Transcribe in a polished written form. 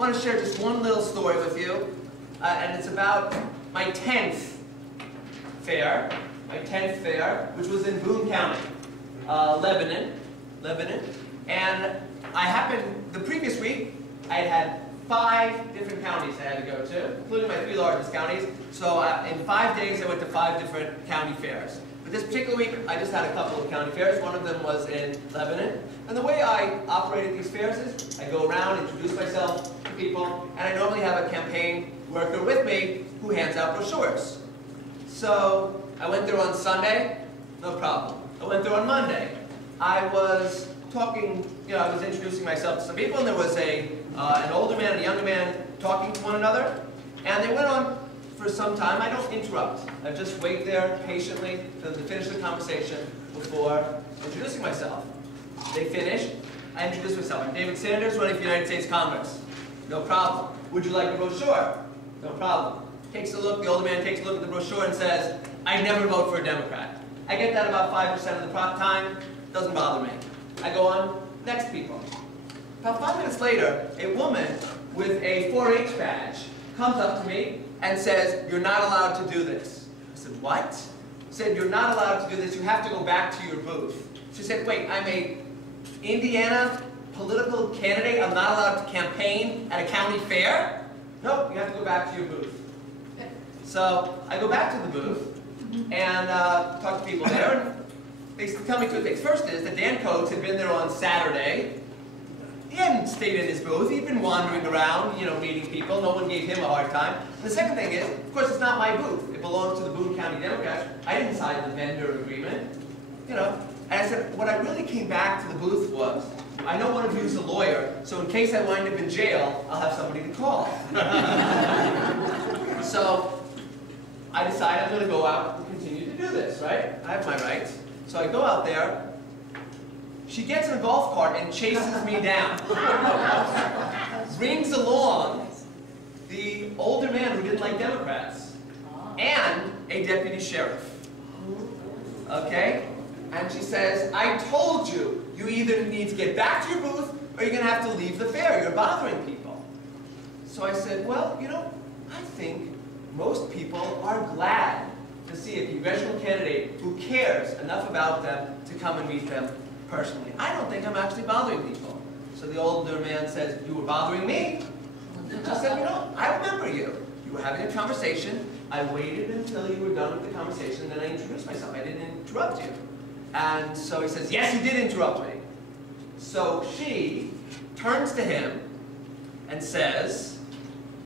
want to share just one little story with you, and it's about my 10th fair, which was in Boone County, Lebanon, and I happened, the previous week, I had 5 different counties I had to go to, including my 3 largest counties, so in 5 days I went to 5 different county fairs. But this particular week, I just had a couple of county fairs. One of them was in Lebanon. And the way I operate at these fairs is I go around, introduce myself to people, and I normally have a campaign worker with me who hands out brochures. So I went there on Sunday, no problem. I went there on Monday. I was talking, I was introducing myself to some people, and there was an older man and a younger man talking to one another, and they went on for some time. I don't interrupt. I just wait there patiently for them to finish the conversation before introducing myself. They finish, I introduce myself. I'm David Sanders, running for United States Congress. No problem. Would you like a brochure? No problem. Takes a look, the older man takes a look at the brochure and says, I never vote for a Democrat. I get that about 5% of the time. Doesn't bother me. I go on, next people. About 5 minutes later, a woman with a 4-H badge comes up to me and says, you're not allowed to do this. I said, what? She said, you're not allowed to do this. You have to go back to your booth. She said, wait, I'm a Indiana political candidate. I'm not allowed to campaign at a county fair? Nope, you have to go back to your booth. So I go back to the booth and talk to people there. And they tell me 2 things. First is that Dan Coates had been there on Saturday. He hadn't stayed in his booth. He'd been wandering around, meeting people. No one gave him a hard time. And the second thing is, of course, it's not my booth. It belongs to the Boone County Democrats. I didn't sign the vendor agreement. And I said, what I really came back to the booth was, I know one of you is a lawyer, so in case I wind up in jail, I'll have somebody to call. So I decide I'm going to go out and continue to do this, right? I have my rights. So I go out there. She gets in a golf cart and chases me down. Brings along the older man who didn't like Democrats and a deputy sheriff. Okay? And she says, I told you, you either need to get back to your booth or you're going to have to leave the fair. You're bothering people. So I said, well, I think most people are glad to see a congressional candidate who cares enough about them to come and meet them personally. I don't think I'm actually bothering people. So the older man says, you were bothering me? I said, I remember you. You were having a conversation. I waited until you were done with the conversation, then I introduced myself. I didn't interrupt you. And so he says, yes, you did interrupt me. So she turns to him and says,